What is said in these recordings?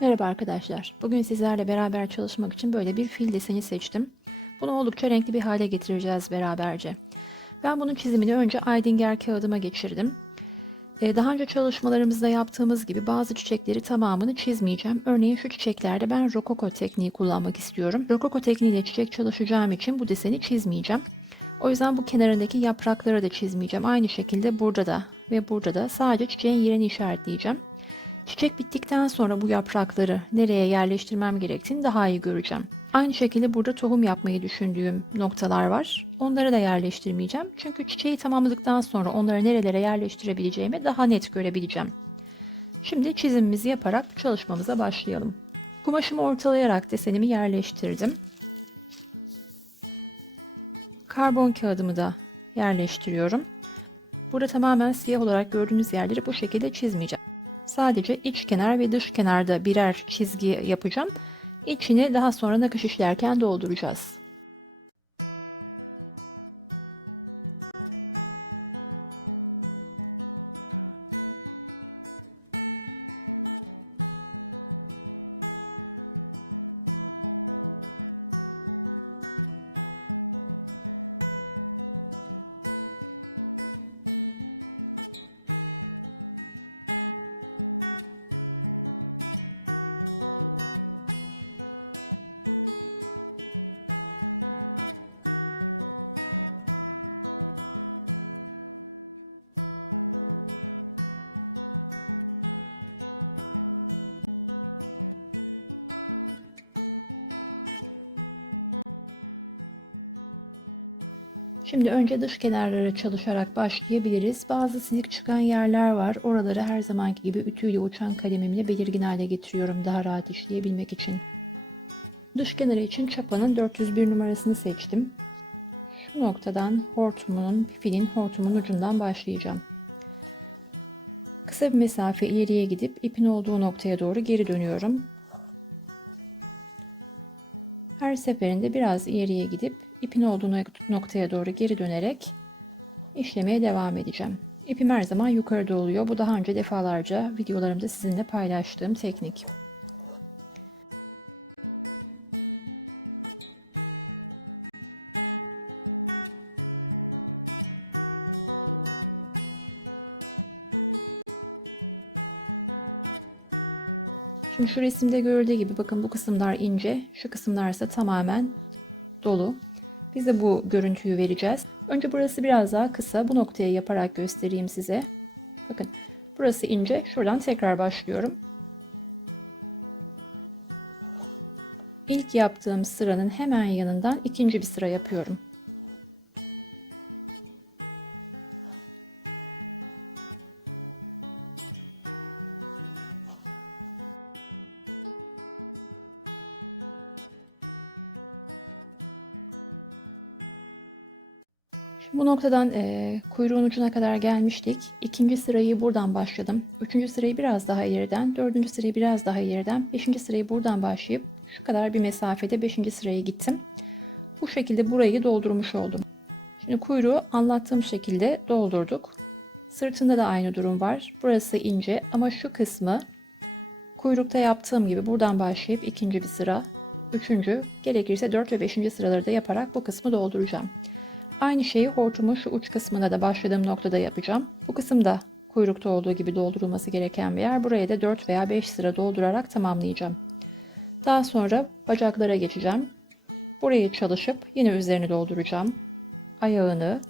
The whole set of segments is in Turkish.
Merhaba arkadaşlar. Bugün sizlerle beraber çalışmak için böyle bir fil deseni seçtim. Bunu oldukça renkli bir hale getireceğiz beraberce. Ben bunun çizimini önce Aydinger kağıdıma geçirdim. Ee, Daha önce çalışmalarımızda yaptığımız gibi bazı çiçekleri tamamını çizmeyeceğim. Örneğin şu çiçeklerde ben rokoko tekniği kullanmak istiyorum. Rokoko tekniğiyle çiçek çalışacağım için bu deseni çizmeyeceğim. O yüzden bu kenarındaki yaprakları da çizmeyeceğim. Aynı şekilde burada da ve burada da sadece çiçeğin yerini işaretleyeceğim. Çiçek bittikten sonra bu yaprakları nereye yerleştirmem gerektiğini daha iyi göreceğim. Aynı şekilde burada tohum yapmayı düşündüğüm noktalar var. Onları da yerleştirmeyeceğim. Çünkü çiçeği tamamladıktan sonra onları nerelere yerleştirebileceğimi daha net görebileceğim. Şimdi çizimimizi yaparak çalışmamıza başlayalım. Kumaşımı ortalayarak desenimi yerleştirdim. Karbon kağıdımı da yerleştiriyorum. Burada tamamen siyah olarak gördüğünüz yerleri bu şekilde çizmeyeceğim. Sadece iç kenar ve dış kenarda birer çizgi yapacağım. İçini daha sonra nakış işlerken dolduracağız. Şimdi önce dış kenarları çalışarak başlayabiliriz. Bazı silik çıkan yerler var. Oraları her zamanki gibi ütüyle uçan kalemimle belirgin hale getiriyorum daha rahat işleyebilmek için. Dış kenarı için çapanın 401 numarasını seçtim. Şu noktadan hortumunun, filin hortumun ucundan başlayacağım. Kısa bir mesafe ileriye gidip ipin olduğu noktaya doğru geri dönüyorum. Her seferinde biraz ileriye gidip ipin olduğu noktaya doğru geri dönerek işlemeye devam edeceğim. İpim her zaman yukarıda oluyor. Bu daha önce defalarca videolarımda sizinle paylaştığım teknik. Şimdi şu resimde görüldüğü gibi bakın bu kısımlar ince, şu kısımlar ise tamamen dolu. Biz de bu görüntüyü vereceğiz. Önce burası biraz daha kısa. Bu noktaya yaparak göstereyim size. Bakın burası ince. Şuradan tekrar başlıyorum. İlk yaptığım sıranın hemen yanından ikinci bir sıra yapıyorum. Bu noktadan e, kuyruğun ucuna kadar gelmiştik. İkinci sırayı buradan başladım. Üçüncü sırayı biraz daha ileriden, dördüncü sırayı biraz daha ileriden, beşinci sırayı buradan başlayıp şu kadar bir mesafede beşinci sıraya gittim. Bu şekilde burayı doldurmuş oldum. Şimdi kuyruğu anlattığım şekilde doldurduk. Sırtında da aynı durum var. Burası ince ama şu kısmı kuyrukta yaptığım gibi buradan başlayıp ikinci bir sıra, üçüncü, gerekirse dört ve beşinci sıraları da yaparak bu kısmı dolduracağım. Aynı şeyi hortumun şu uç kısmına da başladığım noktada yapacağım. Bu kısım da kuyrukta olduğu gibi doldurulması gereken bir yer. Buraya da 4 veya 5 sıra doldurarak tamamlayacağım. Daha sonra bacaklara geçeceğim. Burayı çalışıp yine üzerini dolduracağım. Ayağını,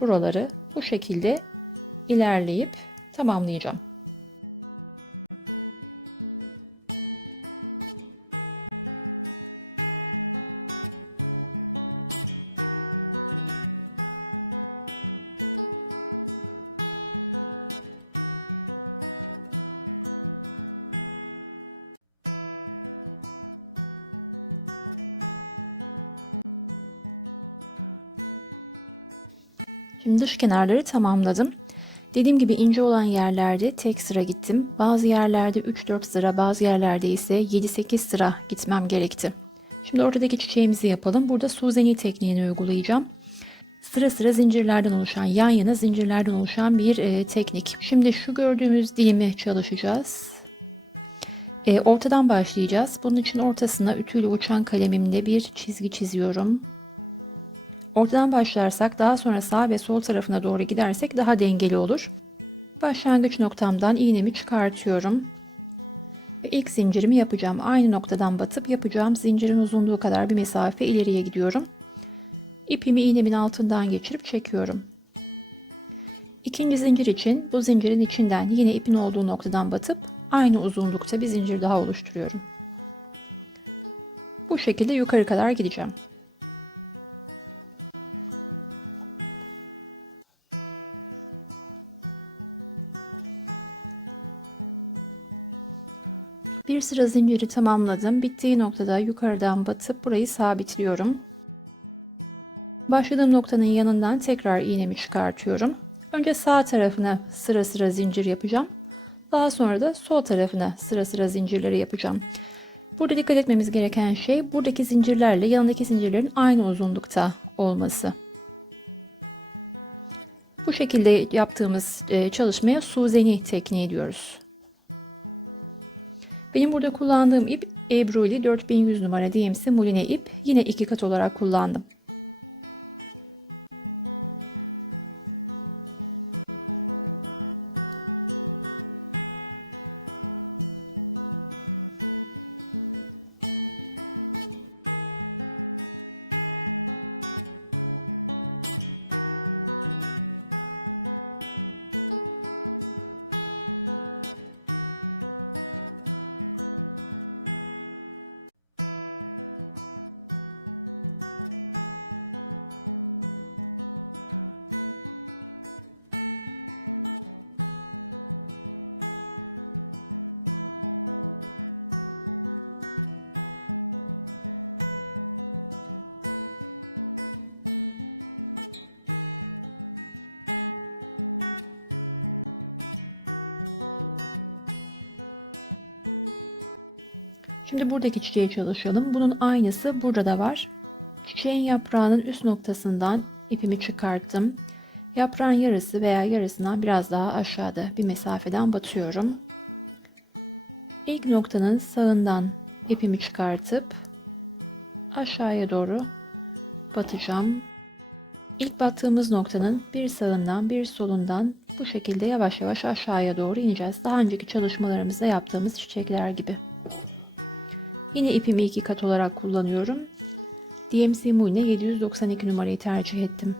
buraları bu şekilde ilerleyip tamamlayacağım. Kenarları tamamladım. Dediğim gibi ince olan yerlerde tek sıra gittim. Bazı yerlerde 3-4 sıra, bazı yerlerde ise 7-8 sıra gitmem gerekti. Şimdi ortadaki çiçeğimizi yapalım. Burada Suzeni tekniğini uygulayacağım. Sıra sıra zincirlerden oluşan, yan yana zincirlerden oluşan bir e, teknik. Şimdi şu gördüğümüz dilimi çalışacağız. E, ortadan başlayacağız. Bunun için ortasına ütüyle uçan kalemimle bir çizgi çiziyorum. Ortadan başlarsak daha sonra sağ ve sol tarafına doğru gidersek daha dengeli olur. Başlangıç noktamdan iğnemi çıkartıyorum. Ve ilk zincirimi yapacağım. Aynı noktadan batıp yapacağım zincirin uzunluğu kadar bir mesafe ileriye gidiyorum. İpimi iğnemin altından geçirip çekiyorum. İkinci zincir için bu zincirin içinden yine ipin olduğu noktadan batıp aynı uzunlukta bir zincir daha oluşturuyorum. Bu şekilde yukarı kadar gideceğim. Bir sıra zinciri tamamladım. Bittiği noktada yukarıdan batıp burayı sabitliyorum. Başladığım noktanın yanından tekrar iğnemi çıkartıyorum. Önce sağ tarafına sıra sıra zincir yapacağım. Daha sonra da sol tarafına sıra sıra zincirleri yapacağım. Burada dikkat etmemiz gereken şey buradaki zincirlerle yanındaki zincirlerin aynı uzunlukta olması. Bu şekilde yaptığımız e, çalışmaya Suzeni tekniği diyoruz. Benim burada kullandığım ip Ebruli 4100 numara DMC muline ip. Yine iki kat olarak kullandım. Şimdi buradaki çiçeği çalışalım. Bunun aynısı burada da var. Çiçeğin yaprağının üst noktasından ipimi çıkarttım. Yaprağın yarısı veya yarısından biraz daha aşağıda bir mesafeden batıyorum. İlk noktanın sağından ipimi çıkartıp aşağıya doğru batacağım. İlk battığımız noktanın bir sağından bir solundan bu şekilde yavaş yavaş aşağıya doğru ineceğiz. Daha önceki çalışmalarımızda yaptığımız çiçekler gibi. Yine ipimi iki kat olarak kullanıyorum. DMC Muline 792 numarayı tercih ettim.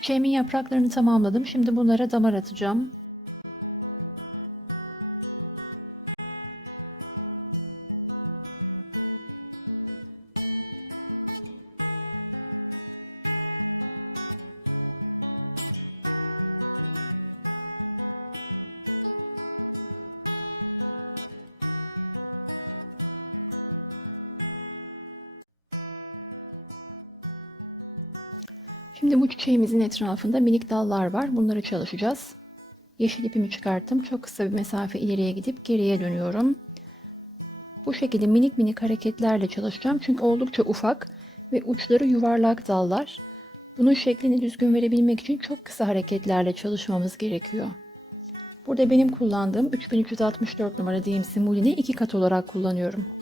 Çiçeğimin yapraklarını tamamladım. Şimdi bunlara damar atacağım. Şimdi bu çiçeğimizin etrafında minik dallar var. Bunları çalışacağız. Yeşil ipimi çıkarttım. Çok kısa bir mesafe ileriye gidip geriye dönüyorum. Bu şekilde minik minik hareketlerle çalışacağım. Çünkü oldukça ufak ve uçları yuvarlak dallar. Bunun şeklini düzgün verebilmek için çok kısa hareketlerle çalışmamız gerekiyor. Burada benim kullandığım 3364 numara DMC mulini iki kat olarak kullanıyorum.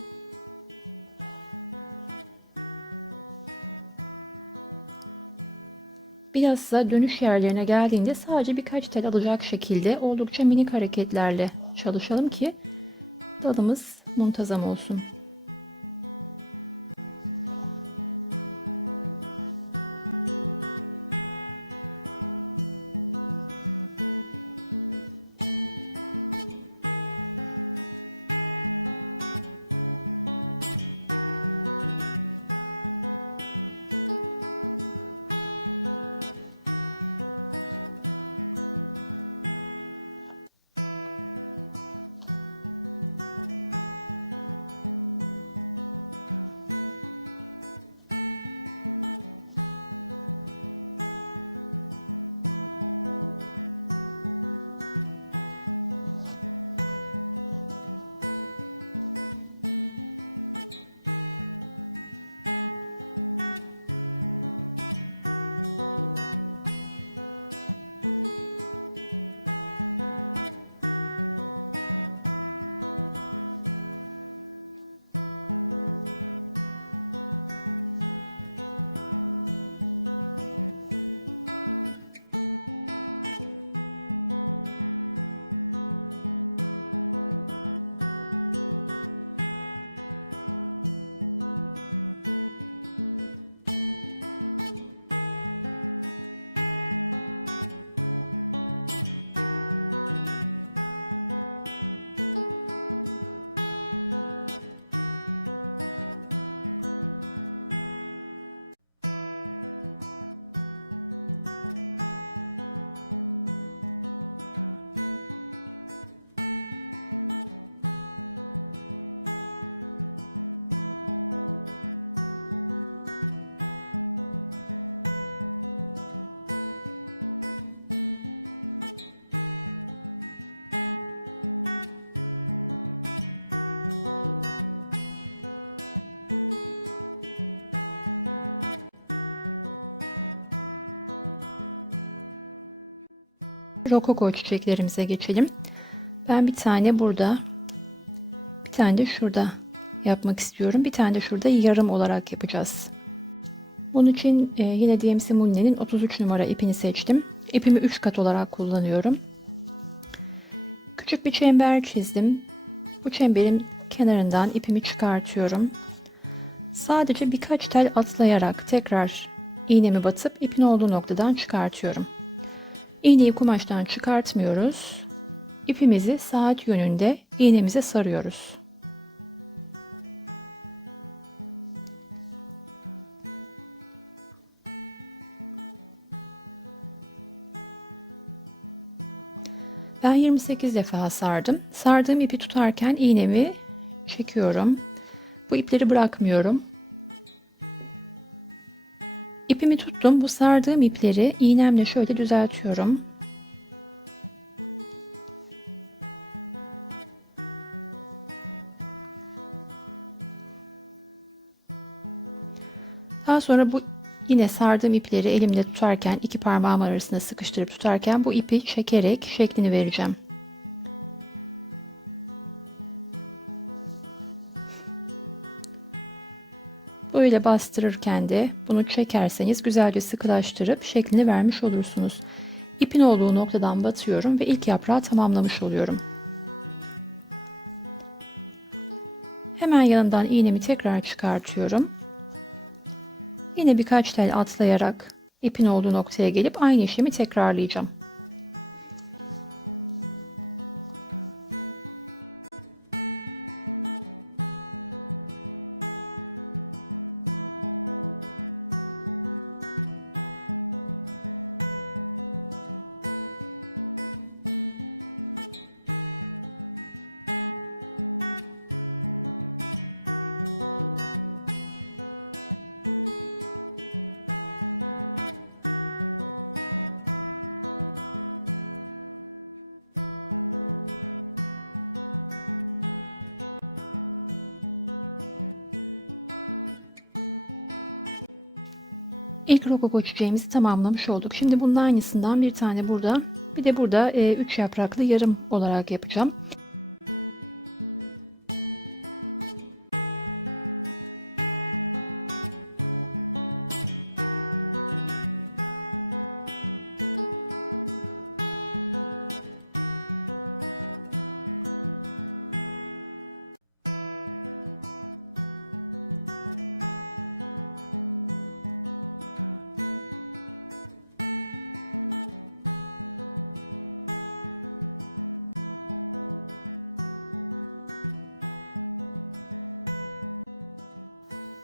Bilhassa dönüş yerlerine geldiğinde sadece birkaç tel alacak şekilde oldukça minik hareketlerle çalışalım ki dalımız muntazam olsun. Rokoko çiçeklerimize geçelim. Ben bir tane burada, bir tane de şurada yapmak istiyorum. Bir tane de şurada yarım olarak yapacağız. Bunun için e, yine DMC Mulne'nin 33 numara ipini seçtim. İpimi 3 kat olarak kullanıyorum. Küçük bir çember çizdim. Bu çemberin kenarından ipimi çıkartıyorum. Sadece birkaç tel atlayarak tekrar iğnemi batıp ipin olduğu noktadan çıkartıyorum. İğneyi kumaştan çıkartmıyoruz. İpimizi saat yönünde iğnemize sarıyoruz. Ben 28 defa sardım. Sardığım ipi tutarken iğnemi çekiyorum. Bu ipleri bırakmıyorum. İpimi tuttum. Bu sardığım ipleri iğnemle şöyle düzeltiyorum. Daha sonra bu yine sardığım ipleri elimle tutarken iki parmağım arasında sıkıştırıp tutarken bu ipi çekerek şeklini vereceğim. Böyle bastırırken de bunu çekerseniz güzelce sıkılaştırıp şeklini vermiş olursunuz. İpin olduğu noktadan batıyorum ve ilk yaprağı tamamlamış oluyorum. Hemen yanından iğnemi tekrar çıkartıyorum. Yine birkaç tel atlayarak ipin olduğu noktaya gelip aynı işlemi tekrarlayacağım. İlk rokoko çiçeğimizi tamamlamış olduk. Şimdi bunun aynısından bir tane burada bir de burada 3 e, yapraklı yarım olarak yapacağım.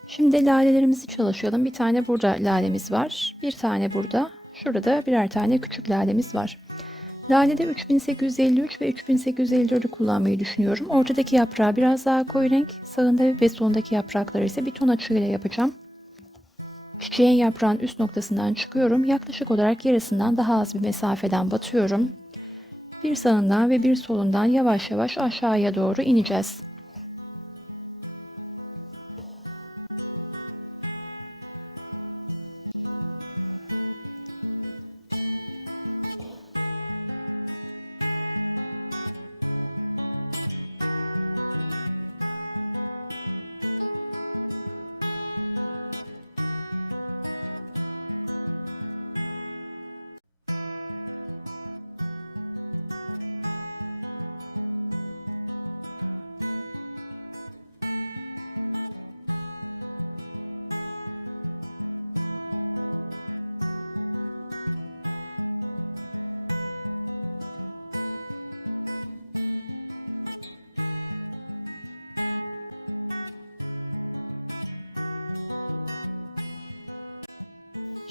Şimdi lalelerimizi çalışalım. Bir tane burada lalemiz var. Bir tane burada. Şurada birer tane küçük lalemiz var. Lalede 3853 ve 3854'ü kullanmayı düşünüyorum. Ortadaki yaprağı biraz daha koyu renk, sağında ve solundaki yaprakları ise bir ton açıyla yapacağım. Çiçeğin yaprağın üst noktasından çıkıyorum. Yaklaşık olarak yarısından daha az bir mesafeden batıyorum. Bir sağından ve bir solundan yavaş yavaş aşağıya doğru ineceğiz.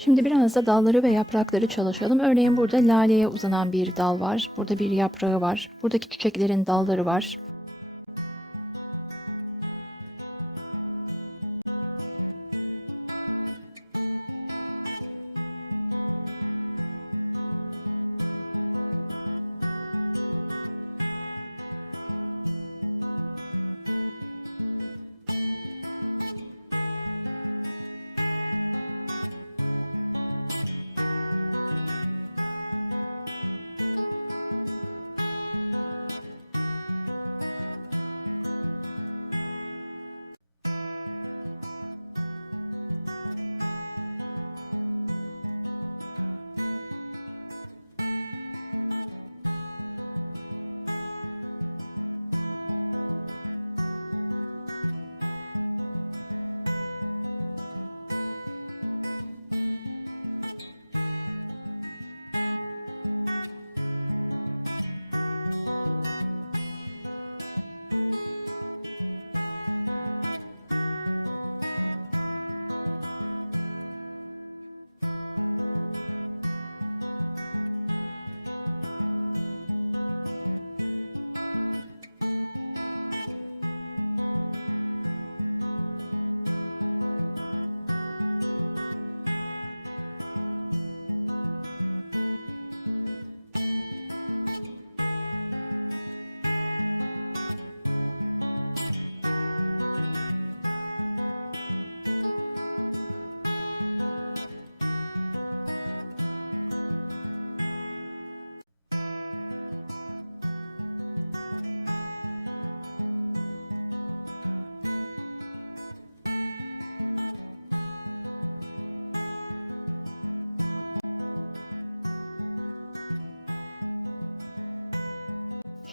Şimdi biraz da dalları ve yaprakları çalışalım. Örneğin burada laleye uzanan bir dal var. Burada bir yaprağı var. Buradaki çiçeklerin dalları var.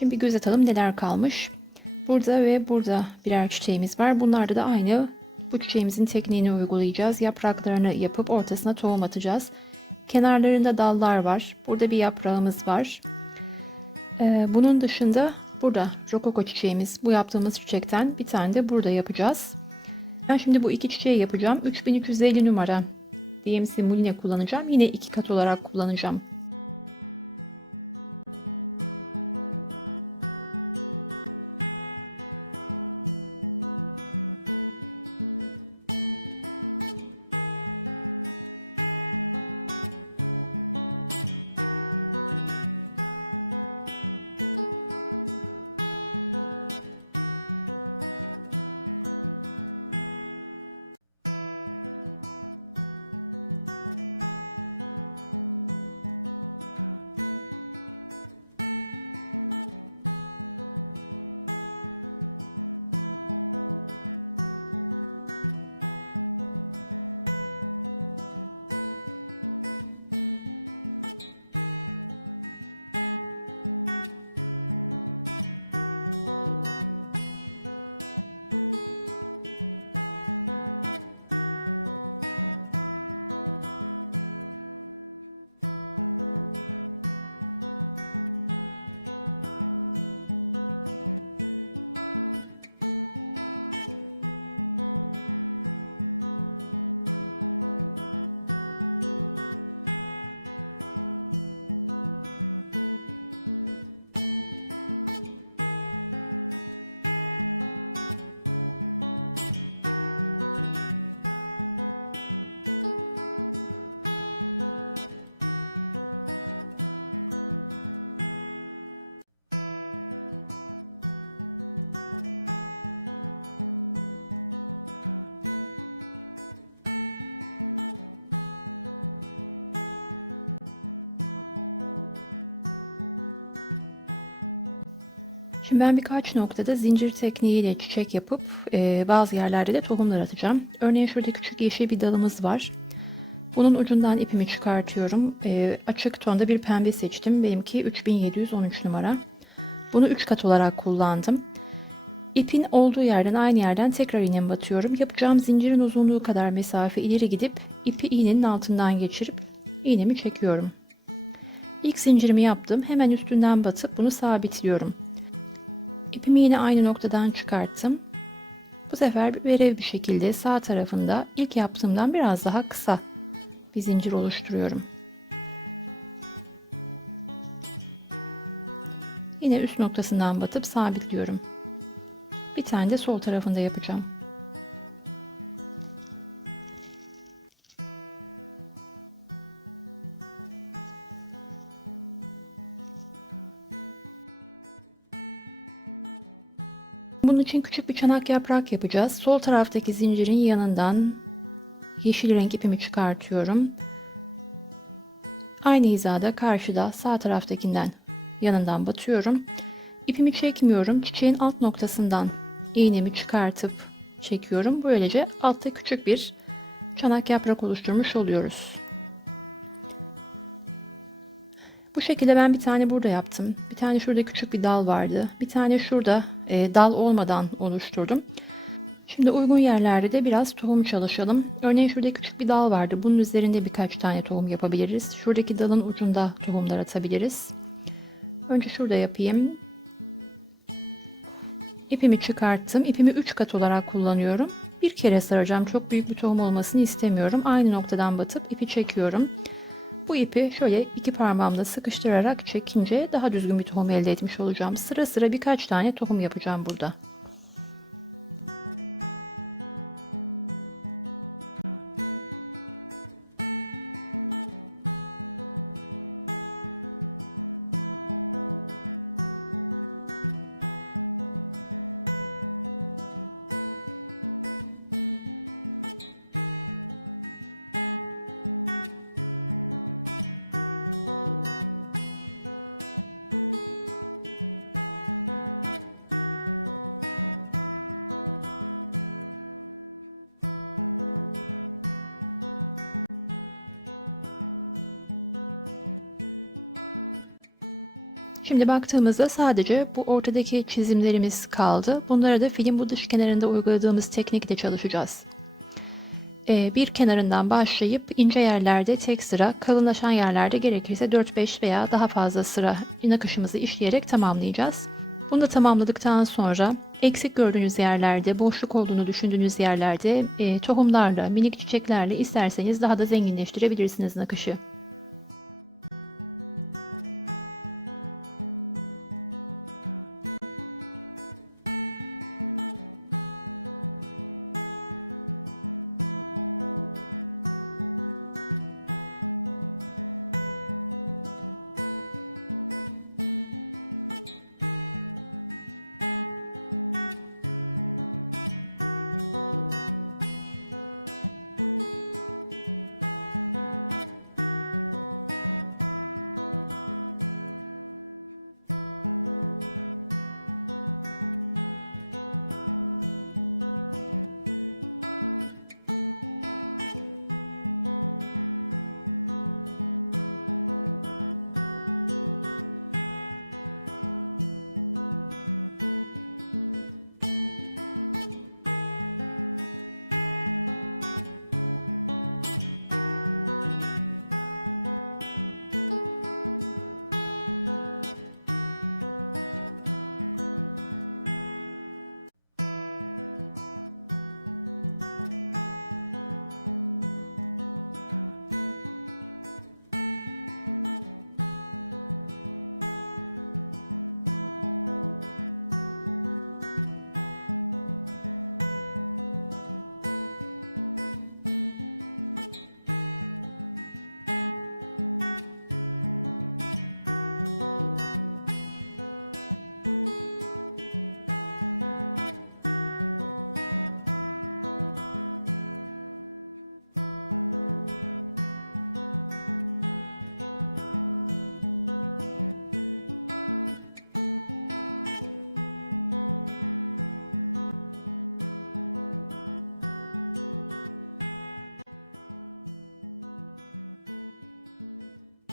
Şimdi bir göz atalım neler kalmış. Burada ve burada birer çiçeğimiz var. Bunlarda da aynı bu çiçeğimizin tekniğini uygulayacağız. Yapraklarını yapıp ortasına tohum atacağız. Kenarlarında dallar var. Burada bir yaprağımız var. Ee, bunun dışında burada rokoko çiçeğimiz. Bu yaptığımız çiçekten bir tane de burada yapacağız. Ben şimdi bu iki çiçeği yapacağım. 3350 numara DMC muline kullanacağım. Yine iki kat olarak kullanacağım. Şimdi ben birkaç noktada zincir tekniğiyle çiçek yapıp e, bazı yerlerde de tohumlar atacağım. Örneğin şurada küçük yeşil bir dalımız var. Bunun ucundan ipimi çıkartıyorum. E, açık tonda bir pembe seçtim. Benimki 3713 numara. Bunu 3 kat olarak kullandım. İpin olduğu yerden aynı yerden tekrar iğnemi batıyorum. Yapacağım zincirin uzunluğu kadar mesafe ileri gidip ipi iğnenin altından geçirip iğnemi çekiyorum. İlk zincirimi yaptım. Hemen üstünden batıp bunu sabitliyorum. İpimi yine aynı noktadan çıkarttım. Bu sefer verev bir şekilde sağ tarafında ilk yaptığımdan biraz daha kısa bir zincir oluşturuyorum. Yine üst noktasından batıp sabitliyorum. Bir tane de sol tarafında yapacağım. İçin küçük bir çanak yaprak yapacağız. Sol taraftaki zincirin yanından yeşil renk ipimi çıkartıyorum. Aynı hizada karşıda sağ taraftakinden yanından batıyorum. İpimi çekmiyorum. Çiçeğin alt noktasından iğnemi çıkartıp çekiyorum. Böylece altta küçük bir çanak yaprak oluşturmuş oluyoruz. Şekilde ben bir tane burada yaptım. Bir tane şurada küçük bir dal vardı. Bir tane şurada e, dal olmadan oluşturdum. Şimdi uygun yerlerde de biraz tohum çalışalım. Örneğin şurada küçük bir dal vardı. Bunun üzerinde birkaç tane tohum yapabiliriz. Şuradaki dalın ucunda tohumlar atabiliriz. Önce şurada yapayım. İpimi çıkarttım. İpimi 3 kat olarak kullanıyorum. Bir kere saracağım. Çok büyük bir tohum olmasını istemiyorum. Aynı noktadan batıp ipi çekiyorum. Bu ipi şöyle iki parmağımla sıkıştırarak çekince daha düzgün bir tohum elde etmiş olacağım. Sıra sıra birkaç tane tohum yapacağım burada. Şimdi baktığımızda sadece bu ortadaki çizimlerimiz kaldı. Bunlara da film bu dış kenarında uyguladığımız teknikle çalışacağız. Ee, bir kenarından başlayıp ince yerlerde tek sıra, kalınlaşan yerlerde gerekirse 4-5 veya daha fazla sıra nakışımızı işleyerek tamamlayacağız. Bunu da tamamladıktan sonra eksik gördüğünüz yerlerde, boşluk olduğunu düşündüğünüz yerlerde e, tohumlarla, minik çiçeklerle isterseniz daha da zenginleştirebilirsiniz nakışı.